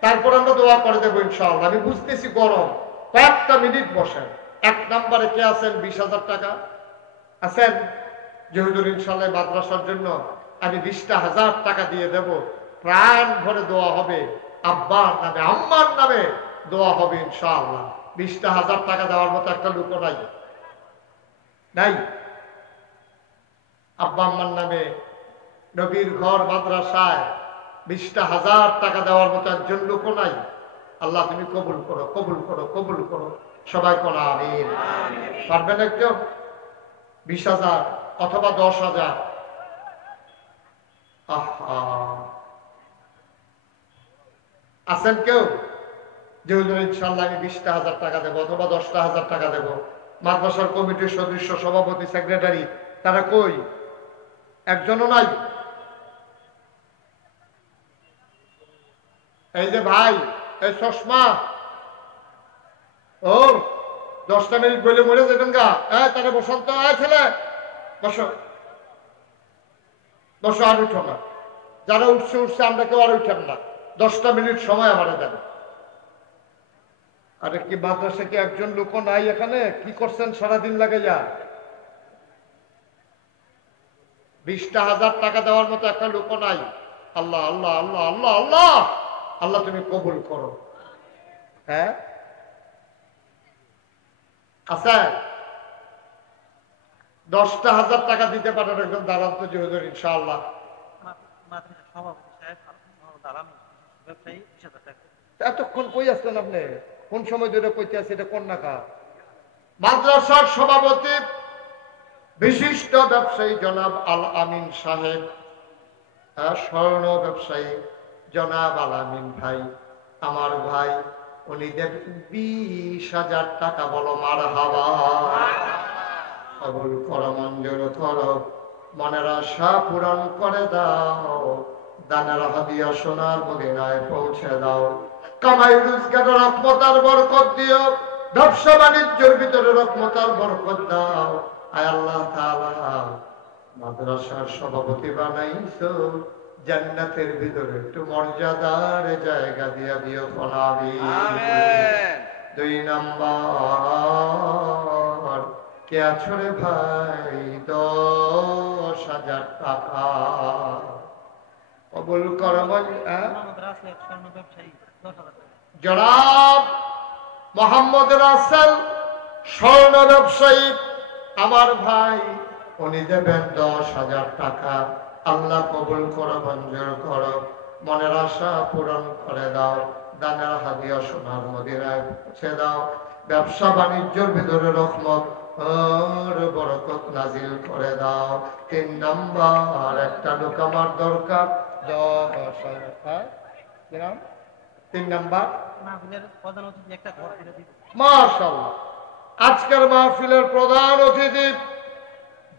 তারপর আমরা দোয়া করে দেবো ইনশাআল্লাহ। আমি বুঝতেছি গরম, কয়েকটা মিনিট বসেন। 1 নম্বরে কে আছেন 20,000 টাকা আছেন? যে হুজুর ইনশাআল্লাহ মাদ্রাসার জন্য আমি 20,000 টাকা দিয়ে দেব, প্রাণ ভরে দোয়া হবে, আব্বার নামে আম্মার নামে দোয়া হবে ইনশাআল্লাহ। 20,000 টাকা দেওয়ার মতো একটা লোক নাই, নাই। আব্বা আম্মার নামে নবীর ঘর মাদ্রাসায় 20,000 টাকা দেওয়ার মতো একজন লোক নাই। আল্লাহ তুমি কবুল করো, কবুল করো, কবুল করো, সবাই করো আমিন। পারবেন একজন? 20,000 অথবা 10,000? আছেন কেউ যে হুজুর ইনশাআল্লাহ আমি 20,000 টাকা দেবো অথবা 10,000 টাকা দেবো? মাদ্রাসার কমিটির সদস্য, সভাপতি, সেক্রেটারি তারা কই? একজনও নাই। এই যে ভাই, এই চশমা, ও 10টা মিনিট বলে মরে যাবেন গা। তারা বসন্ত ছেলে বসো, বসো, আর উঠো না। যারা উঠছে উঠছে, আমরা কেউ আর উঠেন না। 10টা মিনিট সময় আমার দেন। আরে কি মাদ্রাসা কি একজন লোক নাই এখানে? কি করছেন সারাদিন লাগে যা? 20,000 টাকা দেওয়ার মতো একটা লোক নাই। আল্লাহ আল্লাহ আল্লাহ আল্লাহ আল্লাহ আল্লাহ তুমি কবুল করো। হ্যাঁ আচ্ছা, 10,000 টাকা দিতে পারেন একজন দাঁড়ান তো যে হুজুর ইনশাআল্লাহ। এতক্ষণ কই আসছেন আপনি? কোন সময় ধরে কইতে আছে? এটা কোন নাকা? মাদ্রাসার সভাপতি বিশিষ্ট ব্যবসায়ী জনাব আল আমিন সাহেব, স্বর্ণ ব্যবসায়ী জনাব আল আমিন ভাই, আমার ভাই, উনি দেবেন 20,000 টাকা। বলো মারহাবা। কবুল করো, মঞ্জুর করো, মনের আশা পূরণ করে দাও, দানের হাদিয়া সোনার মদিনায় পৌঁছে দাও। কামাই রোজগারের রহমত আর বরকত দিও, ব্যবসা বাণিজ্যের ভিতরে রহমত আর বরকত দাও। আয় আল্লাহ তাআলা, মাদ্রাসার সভাপতি বানাইছো, জান্নাতের ভিতরে একটু মর্যাদার জায়গা দিয়া দিও। আমিন। 2 নাম্বার, কে আছো রে ভাই? 10,000 টাকা। কবুল করো জনাব মোহাম্মদ রাসেল, স্বর্ণ ব্যবসায়ী, আমার ভাই, উনি দেবেন 10,000 টাকা। আল্লাহ কবুল করো, মঞ্জুর করো, মনের আশা পূরণ করে দাও, দানের হাদিয়া সোনার মদিনায় পৌঁছে দাও। ব্যবসা বাণিজ্যের ভিতরে রহমত আর বরকত নাজিল করে দাও। 3 নাম্বার, একটা লোক আমার দরকার 10,000। 3 নাম্বার, মাশাআল্লাহ, আজকের মাহফিলের প্রধান অতিথি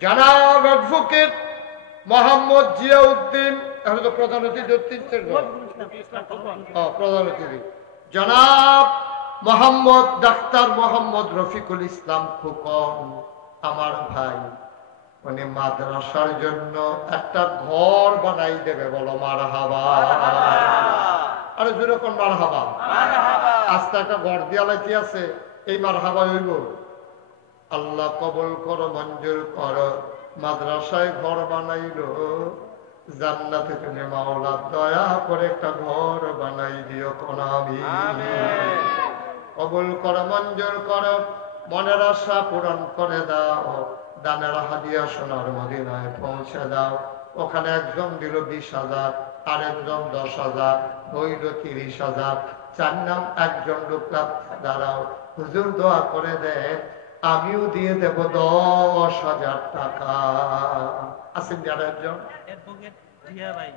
জনাব অ্যাডভোকেট মোহাম্মদ জিয়াউদ্দিন। এখন তো প্রধান অতিথি প্রধান অতিথি জনাব মোহাম্মদ ডাক্তার মোহাম্মদ রফিকুল ইসলাম খোকন, আমার ভাই, উনি মাদ্রাসার জন্য একটা ঘর বানাই দেবে। বলো মারহাবা। আরে যেরকম মারহাবা, আজকে একটা ঘর দেয়ালাইতে আছে, এই মারহাবা হইব। আল্লাহ কবুল করো, মঞ্জুর করো, মাদ্রাসায় ঘর বানাইলো, জান্নাতে তুমি মাওলা দয়া করে একটা ঘর বানাই দিও। কোন আমিন। কবুল করো, মঞ্জুর করো, মনের আশা পূরণ করে দাও, দানের হাদিয়া সোনার মদিনায় পৌঁছে দাও। ওখানে একজন দিল 20,000, আরেকজন 10,000, হইল 30,000। 4 নাম একজন লোকটা দাঁড়াও, হুজুর দোয়া করে দেয়, আমিও দিয়ে দেব 10,000 টাকা। আসেন যারা একজন অ্যাডভোকেট জিয়া ভাই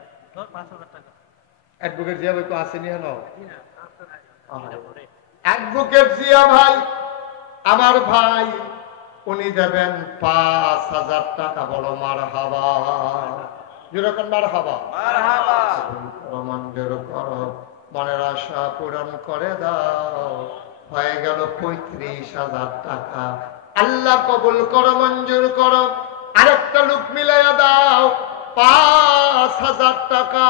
তো আসেনি। অ্যাডভোকেট জিয়া ভাই, আমার ভাই, উনি দেবেন 5,000 টাকা। বলো মারহাবা। যেরকম মারহাবা, মঞ্জুর করো, মনের আশা পূরণ করে দাও। হয়ে গেল 35,000 টাকা। আল্লাহ কবুল করো, মঞ্জুর করো, আরেকটা লোক মিলাইয়া দাও 5,000 টাকা।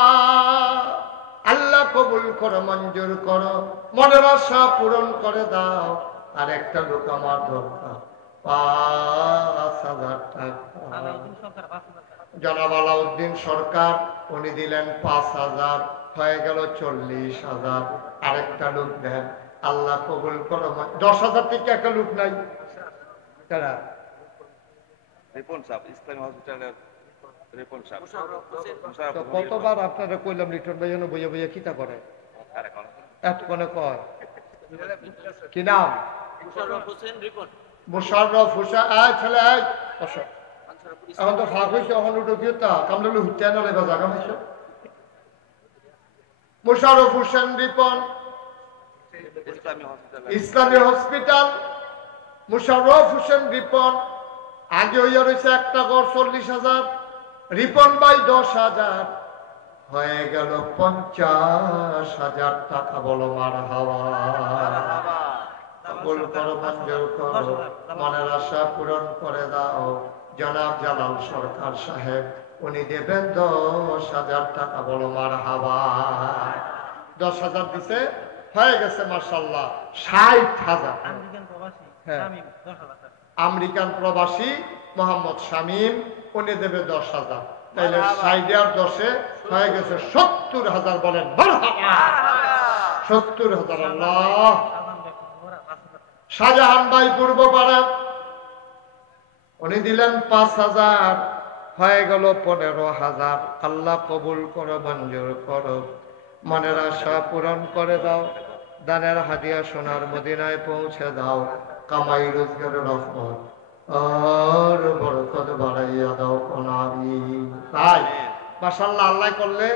আল্লাহ কবুল করো, মঞ্জুর করো, মনের আশা পূরণ করে দাও। আরেকটা লোক আমার দরকার 5,000 টাকা। জনাব আলাউদ্দিন সরকার, উনি দিলেন 5,000, হয়ে গেল 40,000। আরেকটা লোক দেন। আল্লাহ কবুল করো। 10,000 থেকে একটা লোক নাই। কারা? কতবার আপনারা কইলাম লিটন ভাই যেন বইয়া বইয়া কিতা করে, এতক্ষণে কয় কি নাম? মোশাররফ হোসেন। ছেলে এখন তো ফাঁক হয়েছে, এখন উঠো কি কামলে হুতে না লেবা জায়গা হয়েছে। মোশাররফ হোসেন রিপন, ইসলামী হসপিটাল। মোশাররফ হোসেন রিপন, আগে হইয়া রয়েছে একটা ঘর 40,000, রিপন ভাই 10,000, হয়ে গেল 50,000 টাকা। বলো মারহাবা। কবুল করো, মঞ্জুর করো, মনের আশা পূরণ করে দাও। জনাব জালাল সরকার সাহেব, উনি দেবেন 10,000 টাকা। বলো মারহাবা। 10,000 দিছে, হয়ে গেছে মাশাআল্লাহ 60,000। আমেরিকান প্রবাসী মোহাম্মদ শামীম, উনি দেবে 10,000। তাইলে 60 আর 10-এ হয়ে গেছে 70,000। বলেন মারহাবা। 70,000। আল্লাহ। শাহজাহান ভাই পূর্বপাড়া, উনি দিলেন 5,000, হয়ে গেল 15,000। আল্লাহ কবুল করো, মঞ্জুর করো, মনের আশা পূরণ করে দাও, দানের হাদিয়া সোনার মদিনায় পৌঁছে দাও। কামাই রোজগারের রহমত আর বরকত বাড়াইয়া দাও কোন আমিন। তাই মাশাআল্লাহ, আল্লাহ করলে